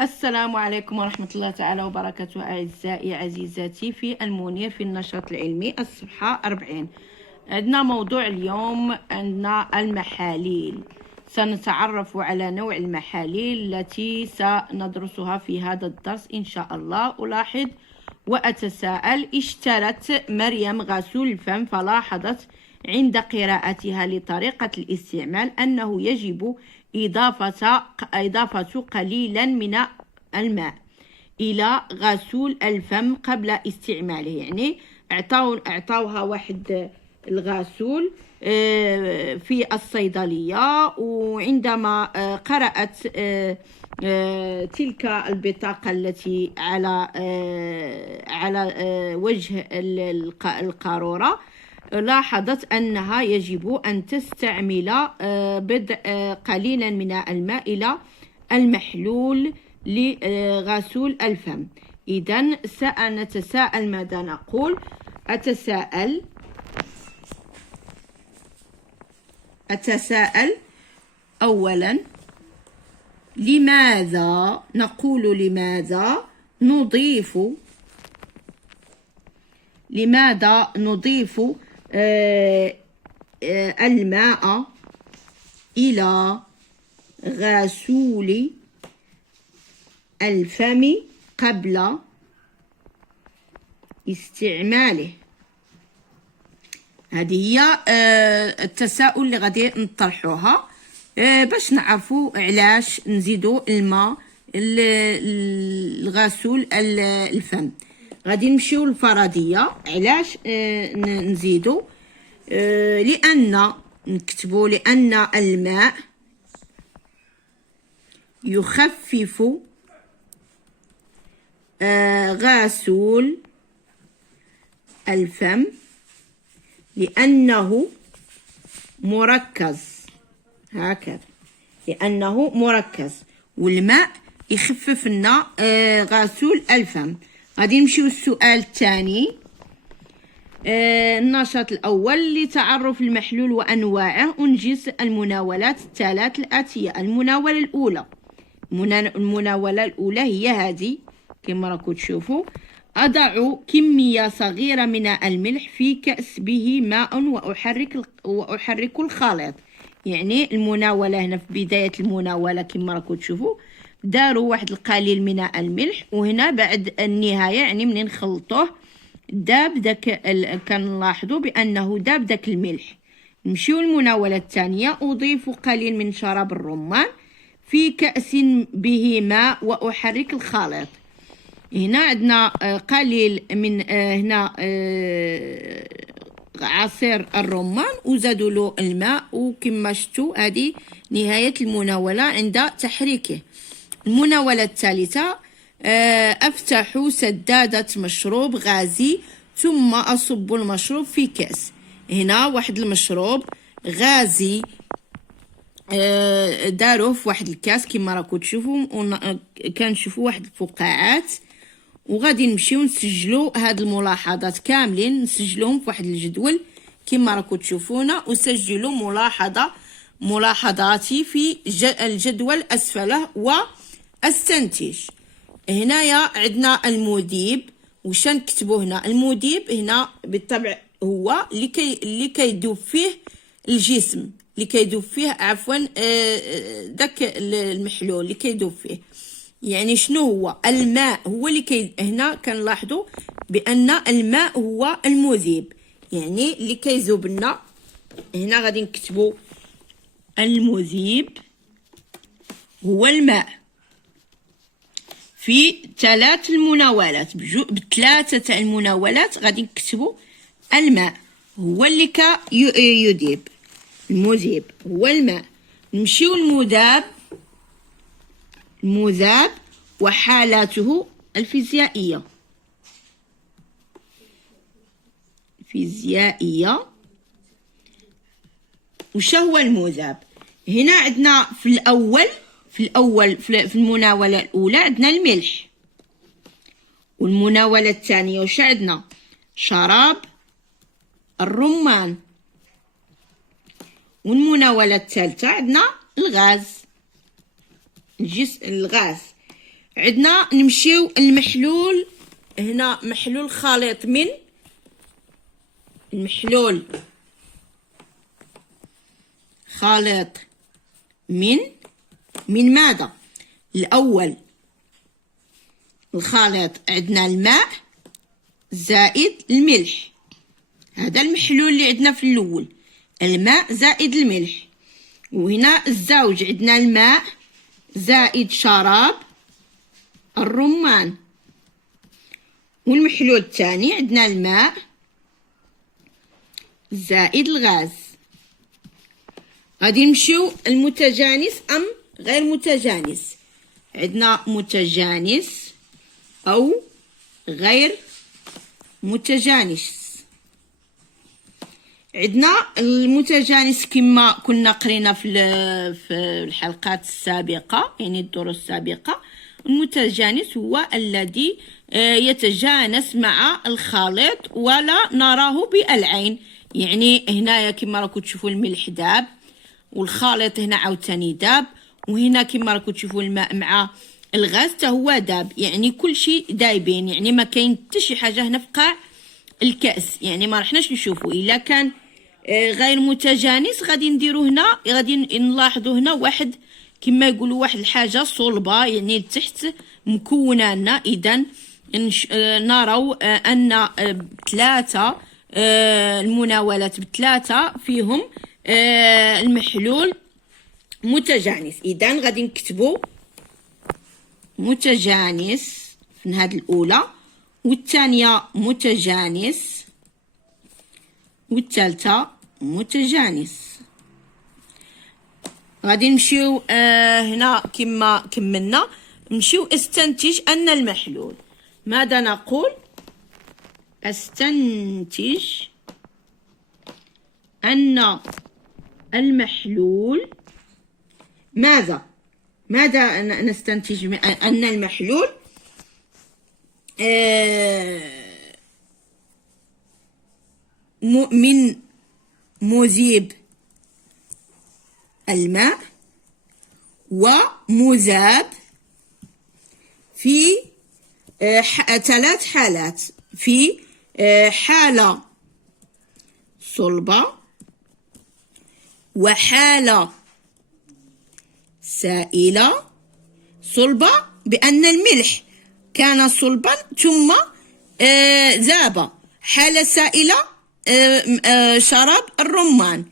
السلام عليكم ورحمة الله تعالى وبركاته. أعزائي عزيزاتي في المنير في النشاط العلمي الصفحة 40. عندنا موضوع اليوم، عندنا المحاليل. سنتعرف على نوع المحاليل التي سندرسها في هذا الدرس إن شاء الله. ألاحظ وأتساءل: اشترت مريم غسول الفم فلاحظت عند قراءتها لطريقة الاستعمال أنه يجب إضافة قليلا من الماء إلى غسول الفم قبل استعماله. يعني أعطوها واحد الغسول في الصيدلية، وعندما قرأت تلك البطاقة التي على وجه القارورة، لاحظت أنها يجب أن تستعمل قليلا من الماء إلى المحلول لغسول الفم. إذن سنتساءل ماذا نقول. أتساءل أولا: لماذا نضيف الماء إلى غسول الفم قبل استعماله؟ هذه هي التساؤل اللي غادي نطرحوها باش نعرفوا علاش نزيدوا الماء لغسول الفم. غادي نمشيو للفرضيه. علاش نزيدوا؟ نكتبوا لأن الماء يخفف غسول الفم لأنه مركز. هكذا، لأنه مركز، والماء يخفف لنا غسول الفم. غادي نمشيو للسؤال الثاني. النشاط الأول: لتعرف المحلول وأنواعه أنجز المناولات الثلاث الآتية. المناولة الأولى هي هذه كما راكم تشوفوا: أضع كمية صغيرة من الملح في كأس به ماء وأحرك الخليط. يعني المناولة هنا في بداية المناولة كما راكم تشوفوا داروا واحد القليل من الملح، وهنا بعد النهاية يعني منين خلطوه داب داك كنلاحظوا بأنه داب داك الملح. نمشيو المناولة الثانية: أضيف قليل من شراب الرمان في كأس به ماء وأحرك الخليط. هنا عندنا قليل من هنا عصير الرمان وزادوا له الماء، وكما شفتوا هذه نهاية المناولة عند تحريكه. المناولة الثالثة: أفتح سدادة مشروب غازي ثم أصب المشروب في كأس. هنا واحد المشروب غازي داروه في واحد الكاس كما راكم تشوفوا، كنشوفوا واحد الفقاعات، وغادي نمشيو نسجلوا هاد الملاحظات كاملين، نسجلوهم في واحد الجدول كما راكم تشوفونا، وسجلوا ملاحظاتي في الجدول اسفله واستنتج. هنايا عندنا المذيب. واش نكتبوا هنا؟ المذيب هنا بالطبع هو اللي كيذوب فيه الجسم، اللي كيذوب فيه داك المحلول اللي كيذوب فيه. يعني شنو هو؟ الماء هو اللي هنا كنلاحظوا بأن الماء هو المذيب، يعني اللي كيذوب لنا. هنا غادي نكتبوا المذيب هو الماء. في ثلاث المناولات، بثلاثة المناولات غادي نكتبوا الماء هو اللي يذيب. المذيب هو الماء. نمشيو المذاب وحالاته الفيزيائية. وش هو المذاب؟ هنا عندنا في المناولة الأولى عندنا الملح، والمناولة الثانية وش عندنا؟ شراب الرمان، والمناولة الثالثة عندنا الغاز. الغاز عندنا نمشيو المحلول. هنا محلول خليط من المحلول خليط من ماذا؟ الأول الخليط عندنا الماء زائد الملح. هذا المحلول اللي عندنا في الأول، الماء زائد الملح. وهنا الزوج عندنا الماء زائد شراب الرمان. والمحلول الثاني عندنا الماء زائد الغاز. غادي نمشيو المتجانس أم غير متجانس. عندنا متجانس أو غير متجانس. عندنا المتجانس كما كنا قرينا في الحلقات السابقة، يعني الدروس السابقة. المتجانس هو الذي يتجانس مع الخليط ولا نراه بالعين. يعني هنايا كما راكم تشوفوا الملح داب، والخليط هنا عاوتاني داب، وهنا كما راكم تشوفوا الماء مع الغاز حتى هو داب. يعني كل شيء دايبين، يعني ما كاين حتى شي حاجه هنا في قاع الكأس. يعني ما رحناش نشوفوا. الا كان غير متجانس غادي نديرو هنا، غادي نلاحظوا هنا واحد كما يقولوا واحد الحاجه صلبه، يعني تحت مكونه لنا. اذا نروا ان ثلاثه المناولات بثلاثه فيهم المحلول متجانس. اذا غادي نكتبوا متجانس في هذه الاولى، والثانيه متجانس، والثالثه متجانس. غادي نمشيو هنا كما كملنا نمشيو استنتج ان المحلول. ماذا نقول؟ استنتج ان المحلول ماذا نستنتج؟ ان المحلول من مذيب الماء ومذاب في ثلاث حالات. في حالة صلبة، وحالة سائلة. صلبة بأن الملح كان صلبا ثم ذاب. حالة سائلة شراب الرمان.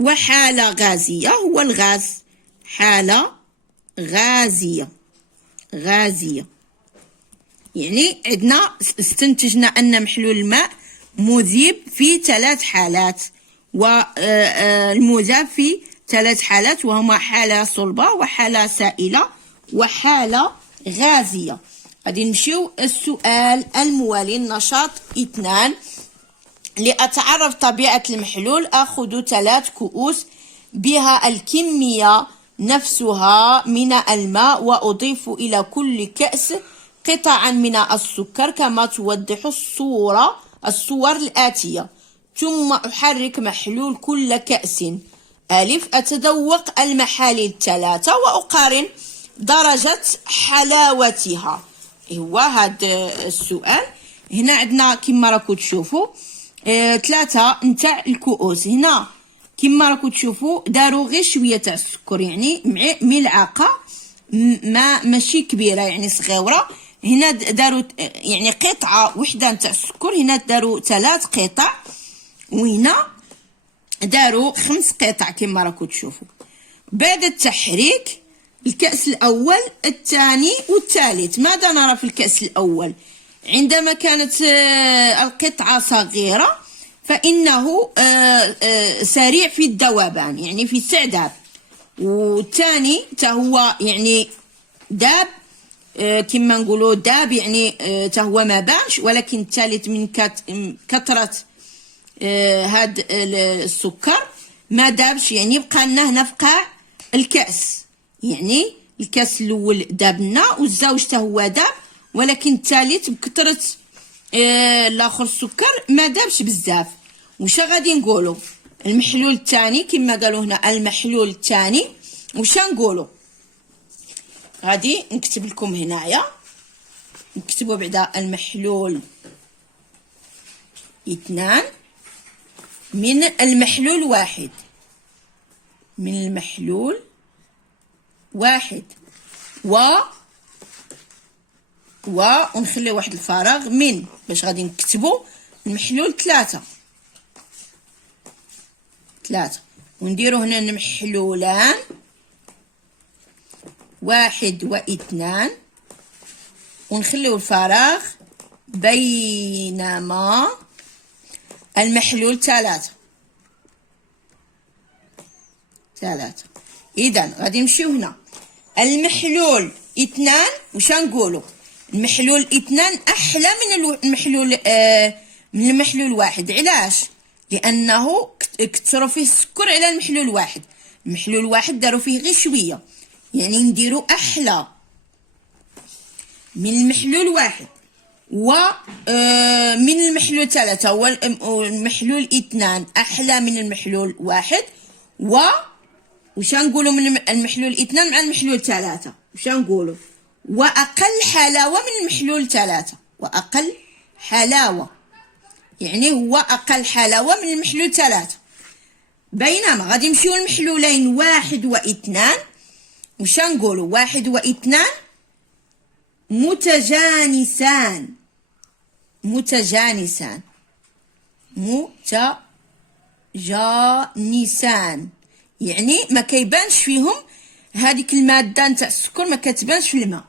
وحالة غازية هو الغاز. حالة غازية يعني عندنا استنتجنا أن محلول الماء مذيب في ثلاث حالات، والمذاب في ثلاث حالات، وهما حالة صلبة وحالة سائلة وحالة غازية. غادي نمشيو السؤال الموالي. النشاط 2. لأتعرف طبيعة المحلول أخذ 3 كؤوس بها الكمية نفسها من الماء، وأضيف إلى كل كأس قطعا من السكر كما توضح الصور الآتية. ثم أحرك محلول كل كأس. ألف. أتذوق المحاليل 3 وأقارن درجة حلاوتها. هو هذا السؤال. هنا عندنا كما راكم تشوفوا 3 نتاع الكؤوس. هنا كما راكم تشوفوا داروا غير شويه تاع السكر، يعني ملعقه ماشي كبيره، يعني صغيره. هنا داروا يعني قطعه وحده نتاع السكر. هنا داروا 3 قطع، وهنا داروا 5 قطع كما راكم تشوفوا. بعد التحريك الكأس الأول الثاني والثالث. ماذا نرى في الكأس الأول؟ عندما كانت القطعة صغيرة فإنه سريع في الذوبان، يعني في استعداد. والثاني هو يعني داب، كما نقولوا داب يعني هو ما بانش. ولكن الثالث من كثرة هاد السكر ما دابش، يعني بقى لنا هنا في قاع الكأس. يعني الكأس الأول دابنا والزوج حتى هو داب، ولكن الثالث بكثرة الاخر السكر ما دابش بزاف. واش غادي نقولوا؟ المحلول الثاني كما قالوا هنا المحلول الثاني واش نقولوا؟ غادي نكتب لكم هنايا، نكتبوا بعدا المحلول 2 من المحلول 1، من المحلول 1 ونخلي واحد الفراغ من باش غادي نكتبوا المحلول 3 ونديروا هنا المحلولان 1 و2 ونخليو الفراغ بينما المحلول 3. إذا غادي نمشيو هنا المحلول 2 واش نقولوا؟ المحلول 2 أحلى من المحلول 1. علاش؟ لأنه كثروا فيه السكر على المحلول 1. المحلول 1 داروا فيه غير شوية، يعني نديرو أحلى من المحلول 1 ومن المحلول 3. والمحلول 2 أحلى من المحلول 1 وش نقولوا من المحلول 2 مع المحلول 3 وش نقولوا؟ وأقل حلاوة من المحلول 3. وأقل حلاوة يعني هو أقل حلاوة من المحلول 3. بينما غادي نمشيو المحلولين 1 و2 وش نقولوا؟ 1 و2 متجانسان. يعني ما كيبانش فيهم هذيك المادة نتاع السكر، ما كتبانش في الماء.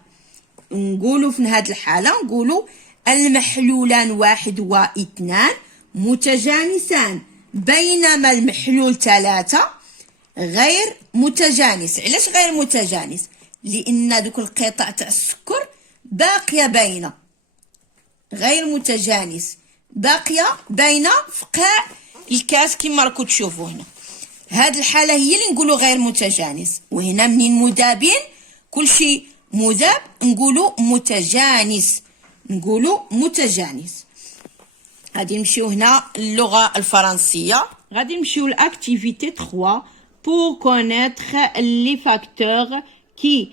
نقولوا في هذه الحالة نقولوا المحلولان 1 و2 متجانسان، بينما المحلول 3 غير متجانس. علاش غير متجانس؟ لأن دوك القطع تاع السكر باقية بينه، غير متجانس، باقية بين فقاع الكاس كما راكم تشوفوا هنا. هاد الحالة هي اللي نقولوا غير متجانس. وهنا منين مذابين كلشي مذاب نقولوا متجانس. غادي نمشيو هنا اللغة الفرنسية. غادي نمشيو l'activité 3 pour connaître les facteurs qui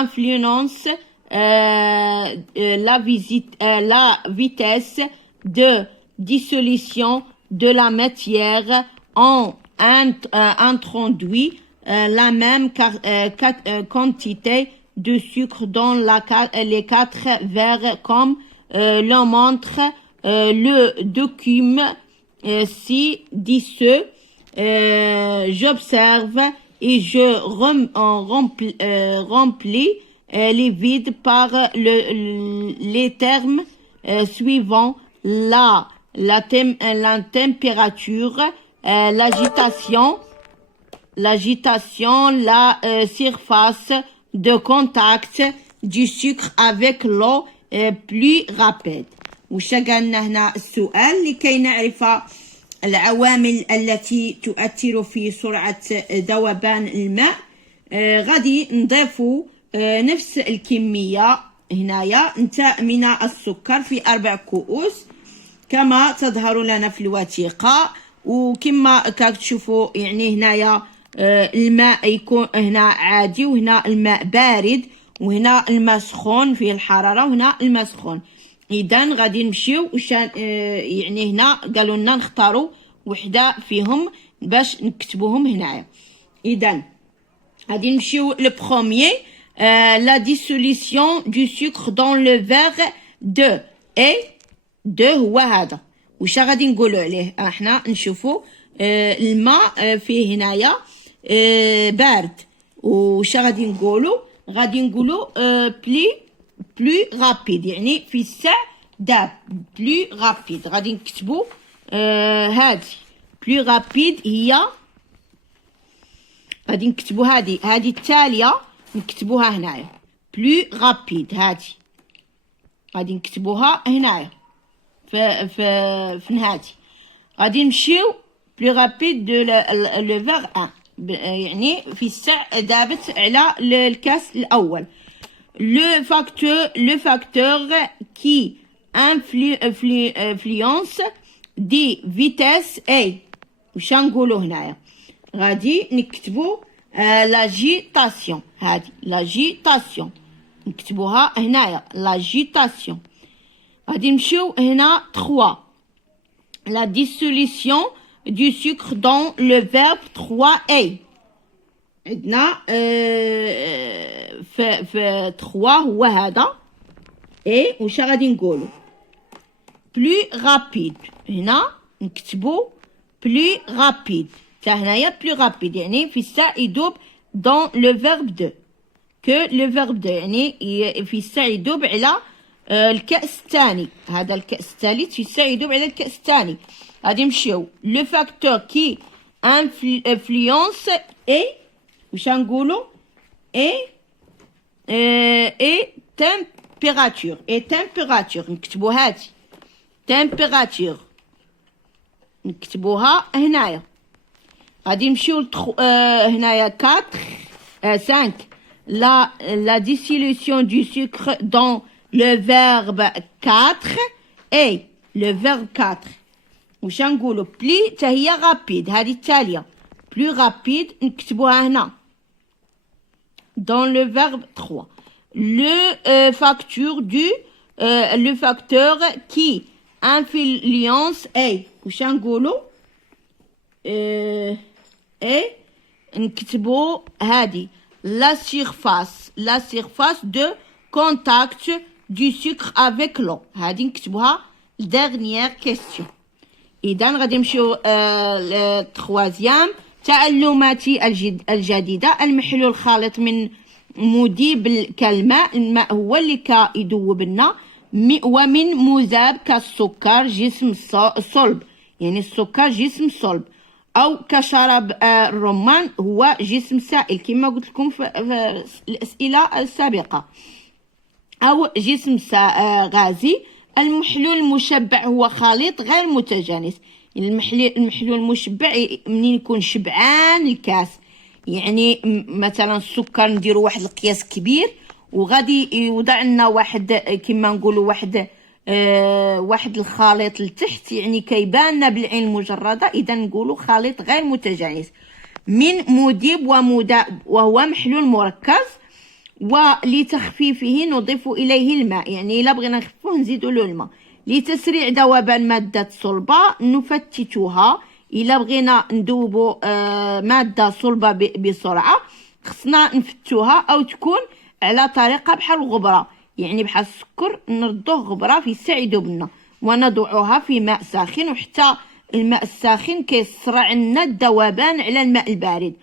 influencent la vitesse de dissolution de la matière en introduit la même quantité de sucre dans les 4 verres comme le montre le document ci-dessous. J'observe et je remplis les vides par les termes suivants: la température, l'agitation, la surface de contact du sucre avec l'eau plus rapide. وش قالنا هنا السؤال؟ لكي نعرف العوامل التي تؤثر في سرعة ذوبان الماء غادي نضيفوا نفس الكمية هنايا نتاع من السكر في 4 كؤوس كما تظهر لنا في الوثيقة. وكما كتشوفوا يعني هنايا الماء يكون هنا عادي، وهنا الماء بارد، وهنا الماء سخون فيه الحرارة، وهنا الماء سخون. إذن غادي نمشيو يعني هنا قالوا لنا نختاروا وحدة فيهم باش نكتبوهم هنايا. إذن غادي نمشيو لو بروميير la dissolution du sucre dans le verre de هو هذا. وش غادي نقولوا عليه؟ احنا نشوفوا الماء فيه هنايا بارد. وش غادي نقولوا؟ غادي نقولوا بلو رابيد، يعني في السع داب. بلو رابيد غادي نكتبوا هذه بلو رابيد هي غادي نكتبوا هذه التالية نكتبوها هنايا. بلو رابيد هذه غادي نكتبوها هنايا في هذه. غادي نمشيو بلو رابيد دو لو فيغ 1 يعني في السع دابت على الكاس الأول. Le facteur qui influence des vitesses est. وش نقولوا هنايا؟ غادي نكتبوا لاجيتاسيون. هذه لاجيتاسيون نكتبوها هنايا لاجيتاسيون. غادي نمشيو هنا 3 la dissolution du sucre dans le verbe 3a. عندنا في 3 هو هذا اي واش غادي نقولوا plus rapide. هنا نكتبوا plus rapide. تا هنايا plus rapide يعني في الساعة يدوب dans le verbe 2 que le verbe 2 يعني في الساعة يدوب على الكأس الثاني. هذا الكأس الثالث في الساعة يدوب على الكأس الثاني. غادي نمشيو لو فاكتور كي انفلونس اي واش غنقولوا اي تمبيراتور. اي تمبيراتور نكتبوا هذه تمبيراتور نكتبوها هنايا. غادي نمشيو هنايا 5 la dissolution du sucre dans le verbe 4 et le verbe 4 واش نقولوا بلي حتى هي رابيد. هذه التاليه بلو رابيد نكتبوها هنا dans le verbe 3 le facteur qui influence اي واش نقولوا اي نكتبوا هذه la surface de contact du sucre avec l'eau. هذه نكتبوها dernière question. إذا غادي نمشيو التروازيام تعلماتي الجديدة. المحلول الخالط من مذيب كالماء. الماء هو اللي كيذوب لنا ومن مذاب كالسكر جسم صلب يعني السكر جسم صلب أو كشراب الرمان هو جسم سائل كما قلت لكم في الأسئلة السابقة أو جسم غازي. المحلول المشبع هو خليط غير متجانس. المحلول المشبع منين يكون شبعان الكاس يعني مثلا السكر نديرو واحد القياس كبير وغادي يوضع لنا واحد كما نقولوا واحد الخليط لتحت يعني كيبان لنا بالعين المجرده. اذا نقولوا خليط غير متجانس. من مذيب ومذاب وهو محلول مركز ولتخفيفه نضيف اليه الماء يعني الا بغينا نخففوه نزيدوا له الماء. لتسريع ذوبان ماده صلبه نفتتها. الا بغينا ندوبوا ماده صلبه بسرعه خصنا نفتوها او تكون على طريقه بحال الغبره يعني بحال السكر نردوه غبره في الساعه يذوب لنا ونضعها في ماء ساخن. وحتى الماء الساخن كيسرع لنا الذوبان على الماء البارد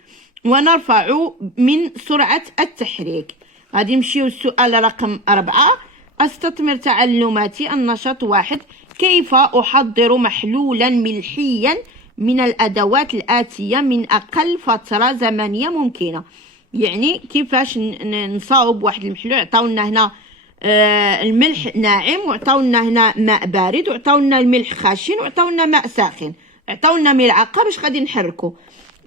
ونرفع من سرعه التحريك. غادي نمشيو السؤال رقم 4. استثمر تعلماتي. النشاط 1 كيف احضر محلولا ملحيا من الادوات الاتيه من اقل فتره زمنيه ممكنه. يعني كيفاش نصاوب واحد المحلول. عطاونا هنا الملح ناعم وعطاونا هنا ماء بارد وعطاونا الملح خاشن وعطاونا ماء ساخن عطاونا ملعقه باش غادي نحركو.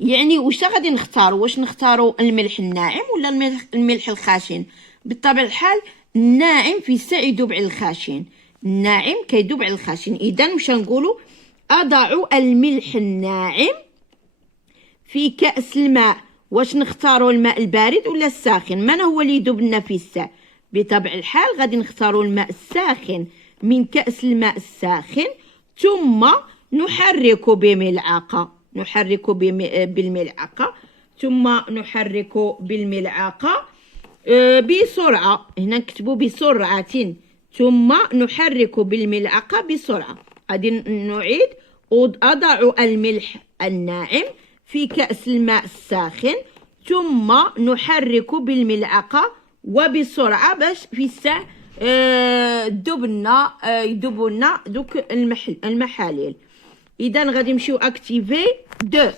يعني واش غادي نختاروا واش نختاروا الملح الناعم ولا الملح الخاشن؟ بالطبع الحال الناعم في الساعه يذوب على الخاشن. الناعم كيذوب على الخاشن. اذا واش نقولوا اضع الملح الناعم في كأس الماء. واش نختاروا الماء البارد ولا الساخن؟ من هو اللي يذوب لنا في الساعه؟ بطبع الحال غادي نختاروا الماء الساخن من كأس الماء الساخن ثم نحرك بالملعقه ثم نحرك بالملعقه بسرعه. هنا نكتبوا بسرعه ثم نحرك بالملعقه بسرعه. غادي نعيد. اضع الملح الناعم في كأس الماء الساخن ثم نحرك بالملعقه وبسرعه باش في الساعه يذوب لنا دوك المحاليل. اذا غادي نمشيو اكتيفي 2.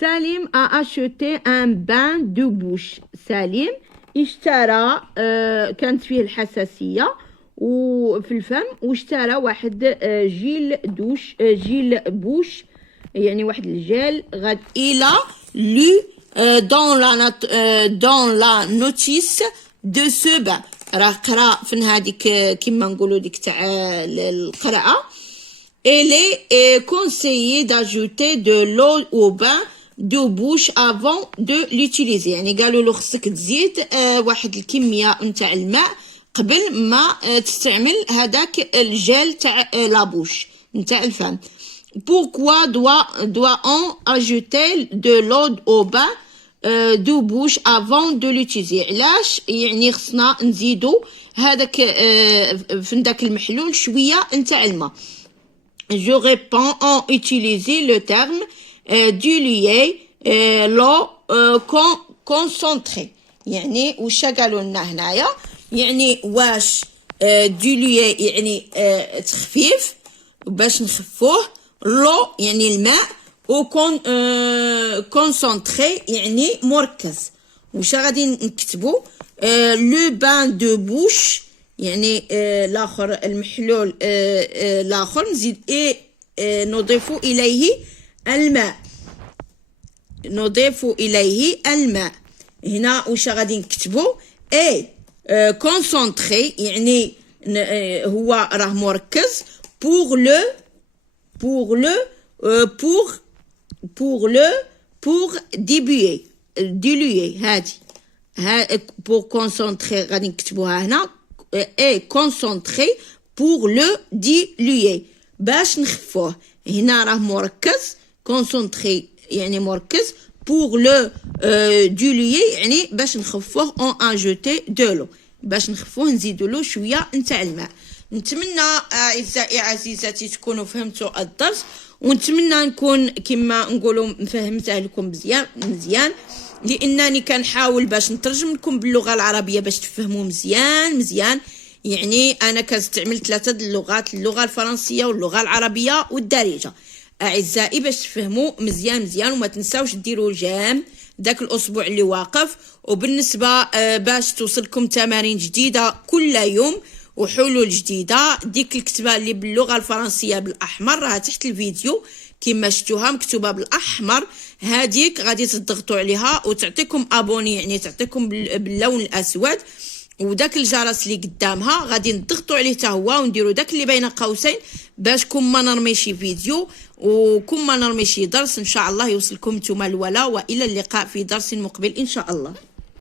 سليم a acheté un bain de bouche. سليم اشترى كانت فيه الحساسيه وفي الفم واشترى واحد جيل بوش يعني واحد الجيل. غاد الى لو dans la notice de ce bain. راه قرا في هذيك كيما نقولوا ديك تاع القرعه. Il est conseillé d'ajouter de l'eau au bain دو بوش افون دو لوتيليزي، يعني قالوا له خصك تزيد واحد الكميه نتاع الماء قبل ما تستعمل هذاك الجل تاع لابوش نتاع الفم. Pourquoi doit-on ajouter de l'eau au bain de bouche avant de l'utiliser؟ علاش يعني خصنا نزيدو هذاك في داك المحلول شويه نتاع الماء. Je réponds en utiliser le terme diluer l'eau concentrée. يعني واش قالوا لنا هنايا؟ يعني واش diluer يعني تخفيف باش نخفوه، لو يعني الماء، و كونسونطري يعني مركز. واش غادي نكتبوا؟ لو بان دو بوش يعني الاخر المحلول الاخر نزيد نضيف اليه الماء، نضيف اليه الماء. هنا واش غادي نكتبوا؟ كونسونطري يعني هو راه مركز، pour diluer هادي pour concentrer غادي نكتبوها هنا concentré pour le diluer باش نخفوه. هنا راه مركز concentré يعني مركز، pour le diluer يعني باش نخفوه on ajouter de l'eau باش نخفوه نزيدوا له شويه نتاع الماء. نتمنى اعزائي عزيزاتي تكونوا فهمتوا الدرس، ونتمنى نكون كما نقولوا فهمته لكم مزيان لانني كنحاول باش نترجم لكم باللغه العربيه باش تفهموا مزيان. يعني انا كنستعمل 3 اللغات، اللغه الفرنسيه واللغه العربيه والدارجه اعزائي باش تفهموا مزيان. وما تنساوش ديروا جام داك الاسبوع اللي واقف. وبالنسبه باش توصلكم تمارين جديده كل يوم وحلول جديده، ديك الكتبه اللي باللغه الفرنسيه بالاحمر راها تحت الفيديو كما شفتوها مكتوبه بالاحمر، هذيك غادي تضغطوا عليها وتعطيكم ابوني يعني تعطيكم باللون الاسود، وداك الجرس اللي قدامها غادي نضغطوا عليه حتى هو ونديروا داك اللي بين قوسين باش كل ما نرمي شي فيديو وكل ما نرمي شي درس ان شاء الله يوصلكم نتوما الولا. والى اللقاء في درس مقبل ان شاء الله.